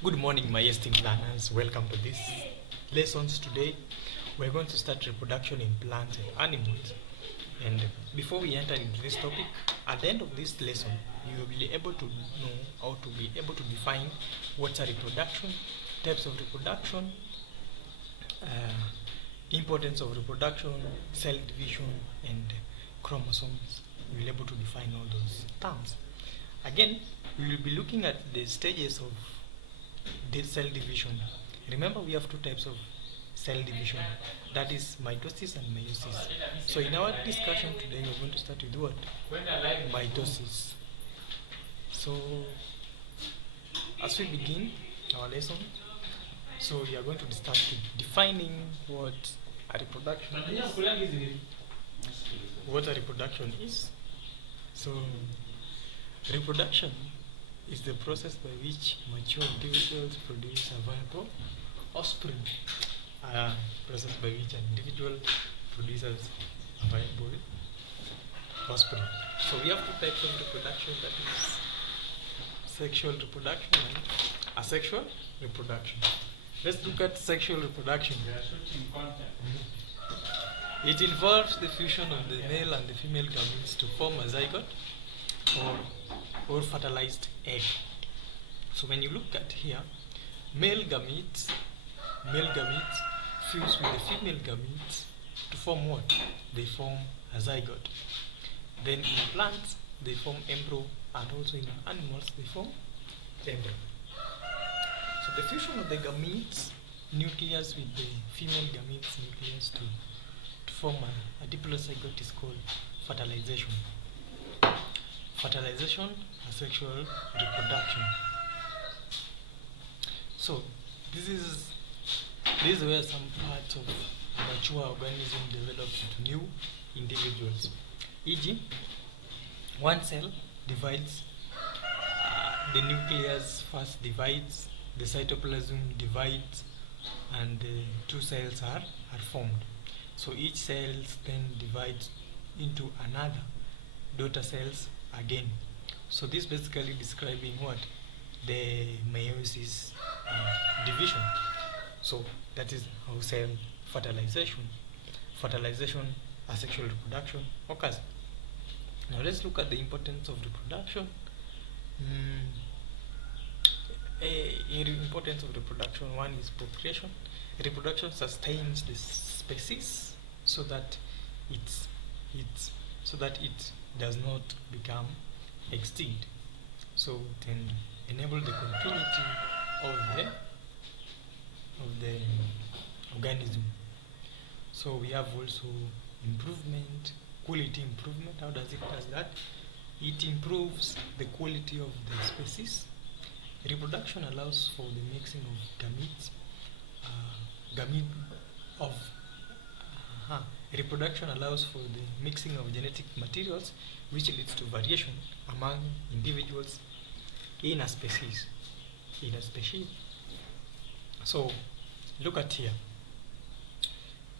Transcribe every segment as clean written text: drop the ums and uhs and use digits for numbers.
Good morning, my esteemed learners. Welcome to this lessons. Today, we're going to start reproduction in plants and animals. And before we enter into this topic, at the end of this lesson, you will be able to know how to be able to define what's a reproduction, types of reproduction, importance of reproduction, cell division, and chromosomes. You will be able to define all those terms. Again, we will be looking at the stages of the cell division. Remember, we have two types of cell division, that is mitosis and meiosis. So in our discussion today, we're going to start with what? Mitosis. So as we begin our lesson, so we are going to start with defining what a reproduction is. What a reproduction is. So reproduction is the process by which mature individuals produce a viable offspring. Process by which an individual produces a viable offspring. So we have two types of reproduction, that is sexual reproduction and asexual reproduction. Let's look at sexual reproduction. It involves the fusion of the male and the female gametes to form a zygote or fertilized egg. So when you look at here, male gametes fuse with the female gametes to form what? They form a zygote. Then in plants they form embryo, and also in animals they form embryo. So the fusion of the gametes nucleus with the female gametes nucleus to form a diplozygote is called fertilization. Fertilization, asexual reproduction. So this is where some parts of a mature organism develop into new individuals. E.g., one cell divides, the nucleus first divides, the cytoplasm divides, and two cells are formed. So each cell then divides into another daughter cells again. So this basically describing what? The meiosis division. So that is how cell fertilization, asexual reproduction occurs. Now let's look at the importance of reproduction. Importance of reproduction, one is procreation. Reproduction sustains the species so that it does not become extinct. So it can enable the continuity of the organism. So we have also improvement, quality improvement. How does it does that? It improves the quality of the species. Reproduction allows for the mixing of gametes. Reproduction allows for the mixing of genetic materials, which leads to variation among individuals in a species. So look at here.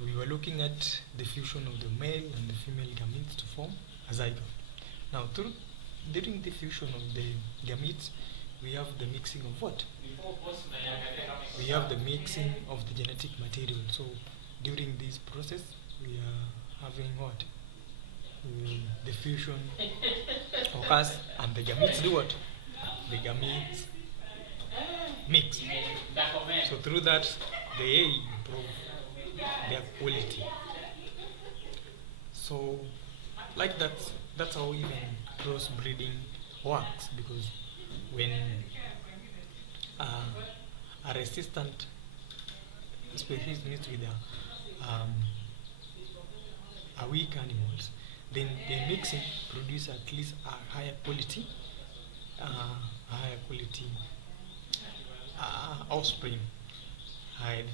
We were looking at the fusion of the male and the female gametes to form a zygote. Now during the fusion of the gametes, we have the mixing of what? We have the mixing of the genetic material. So during this process, we are having what? The fusion occurs, and the gametes do what? The gametes mix. So through that, they improve their quality. So like that's how even crossbreeding works, because when a resistant species meets with a weak animals, then the mixing produce at least a higher quality offspring.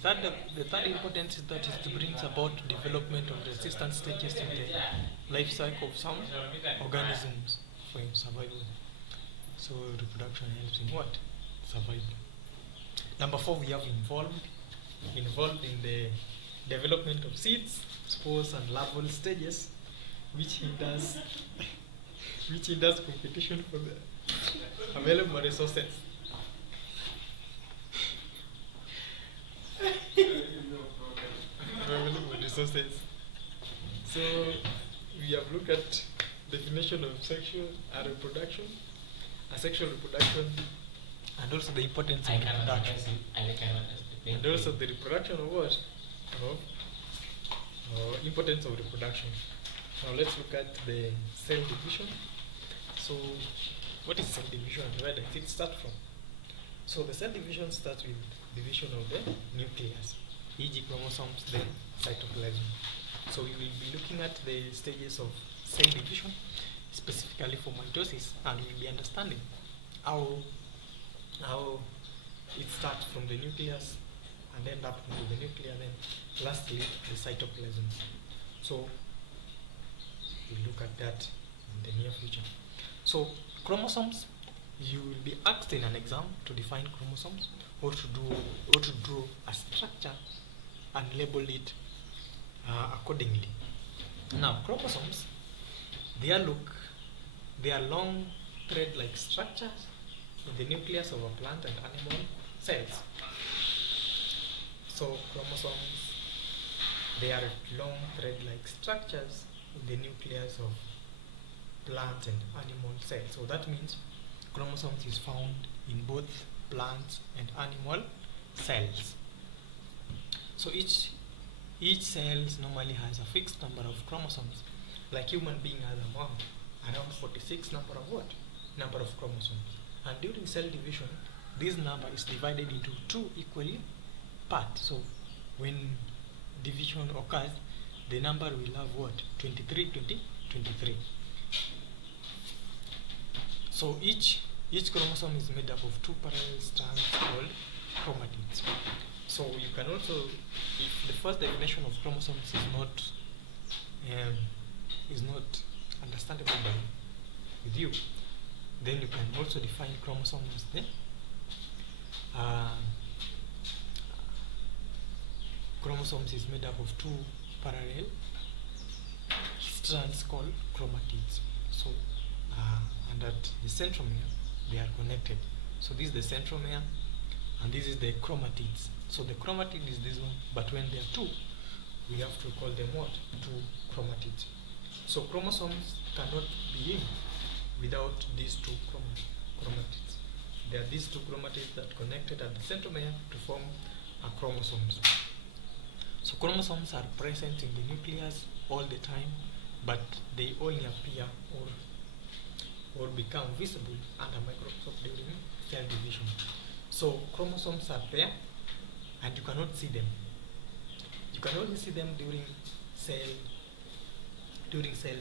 The third importance is that it brings about development of resistant stages in the life cycle of some organisms for survival. So reproduction helps in what? Survival. Number 4, we have involved in the development of seeds, spores, and larval stages, which hinders competition for the Available resources. Available resources. So we have looked at definition of sexual reproduction, sexual reproduction, and also the importance of reproduction. And also the reproduction of what? Of importance of reproduction. Now let's look at the cell division. So what is cell division and where does it start from? So the cell division starts with division of the nucleus, e.g. chromosomes, then cytoplasm. So we will be looking at the stages of cell division, specifically for mitosis, and we'll be understanding how it starts from the nucleus and end up into the nucleus, then lastly the cytoplasm. So we'll look at that in the near future. So chromosomes, you will be asked in an exam to define chromosomes or to draw a structure and label it accordingly. Now chromosomes, they are long thread-like structures in the nucleus of a plant and animal cells. So chromosomes, they are long thread-like structures in the nucleus of plant and animal cells. So that means chromosomes is found in both plants and animal cells. So each cell normally has a fixed number of chromosomes. Like human being has around 46 number of chromosomes. And during cell division, this number is divided into two equally parts. So when division occurs, the number will have what? 23. So each chromosome is made up of two parallel strands called chromatids. So you can also, if the first definition of chromosomes is not understandable with you, then you can also define chromosomes then. Chromosomes is made up of two parallel strands called chromatids. So and at the centromere they are connected. So this is the centromere and this is the chromatids. So the chromatid is this one, but when there are two, we have to call them what? Two chromatids. So chromosomes cannot be without these two chromatids. There are these two chromatids that connected at the centromere to form a chromosomes. So chromosomes are present in the nucleus all the time, but they only appear or become visible under microscope during cell division. So chromosomes are there, and you cannot see them. You can only see them during cell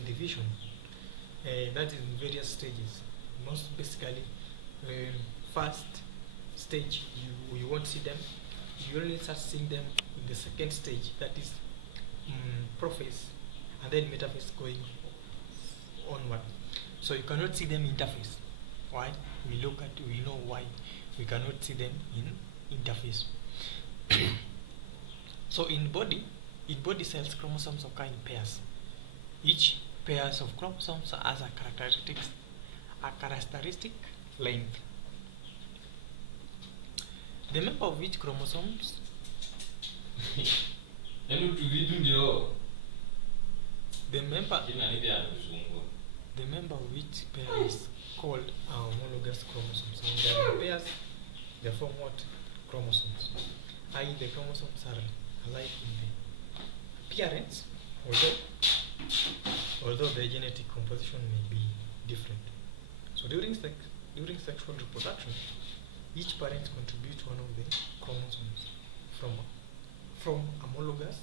division. That is in various stages. Most basically, first stage you won't see them. You only start seeing them in the second stage, that is prophase, and then metaphase going onward. So you cannot see them interface. Why? We know why we cannot see them in interface. So in body cells, chromosomes occur in pairs. Each pairs of chromosomes has a characteristic length. The member of which chromosomes the member of which pair is called homologous chromosomes. So when they are in pairs, they form what? Chromosomes. I.e. the chromosomes are alike in the appearance, although their genetic composition may be different. So during sexual reproduction, each parent contributes one of the chromosomes from homologous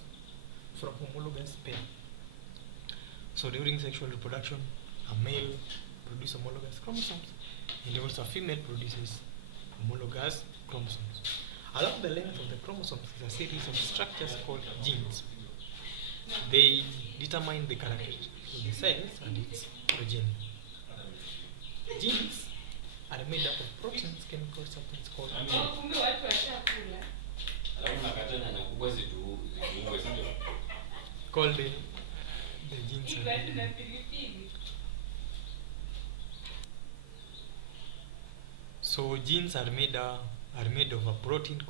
pair. So during sexual reproduction, a male produces homologous chromosomes, and also a female produces homologous chromosomes. Along the length of the chromosomes is a series of structures called genes. They determine the characteristics of the cells and its progeny. Genes are made up of proteins, chemical substances called the genes. So genes are made of a protein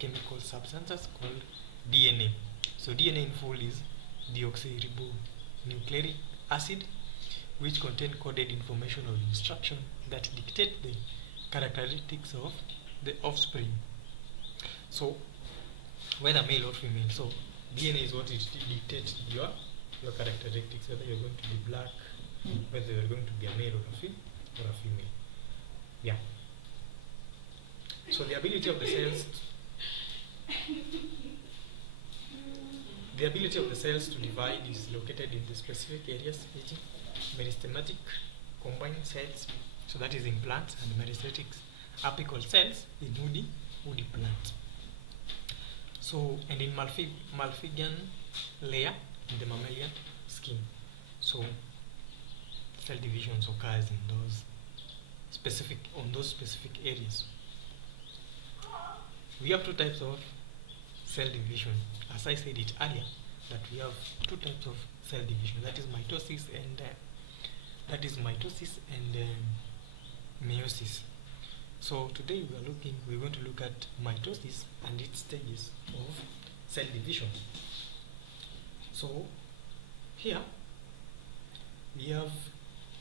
chemical substances called DNA. So DNA in full is deoxyribonucleic acid, which contain coded information or instruction that dictate the characteristics of the offspring. So whether male or female. So DNA is what it dictates your characteristics, whether you're going to be black, whether you're going to be a male or a female. Yeah. So the ability of the cells to divide is located in the specific areas, e.g. meristematic combined cells, so that is in plants, and meristatic apical cells in woody plants. So, and in Malpighian layer in the mammalian skin. So cell divisions occurs in those specific areas. We have two types of cell division. As I said it earlier, that we have two types of cell division. That is mitosis and meiosis. So today we're going to look at mitosis and its stages of cell division. So here we have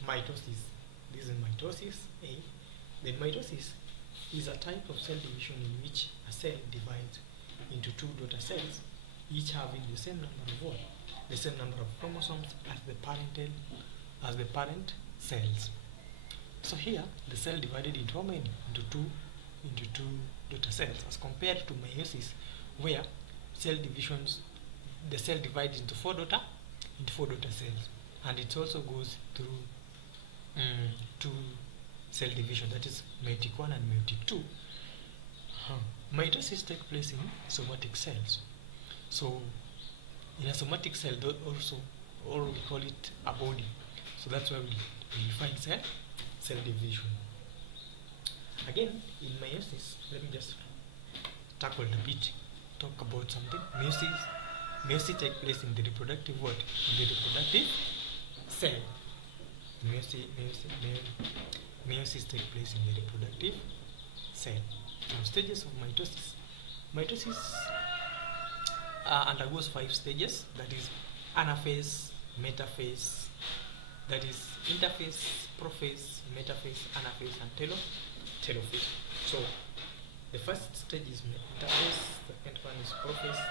mitosis. This is mitosis A. Then mitosis is a type of cell division in which a cell divides into two daughter cells, each having the same number of the same number of chromosomes as the parent cells. So here the cell divided into how many? Into two daughter cells, as compared to meiosis, where the cell divides into four daughter cells, and it also goes through two cell division, that is meiotic 1 and meiotic 2. Mitosis takes place in somatic cells. So in a somatic cell, or we call it a body. So that's why we find cell division. Again, in meiosis, let me just tackle a bit, talk about something. Meiosis takes place in the reproductive what? In the reproductive cell. Meiosis takes place in the reproductive cell. Now, stages of mitosis. Mitosis undergoes 5 stages. That is anaphase, metaphase, that is interphase, prophase, metaphase, anaphase, and telophase. So the first stage is interphase, the second one is prophase,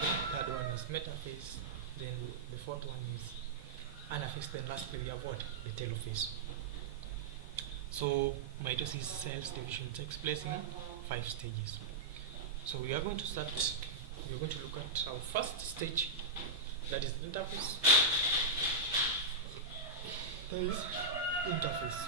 the third one is metaphase, then the fourth one is anaphase, then lastly we have what? The telophase. So mitosis cells division takes place in 5 stages. So we are going to look at our first stage, that is interphase. That is interphase.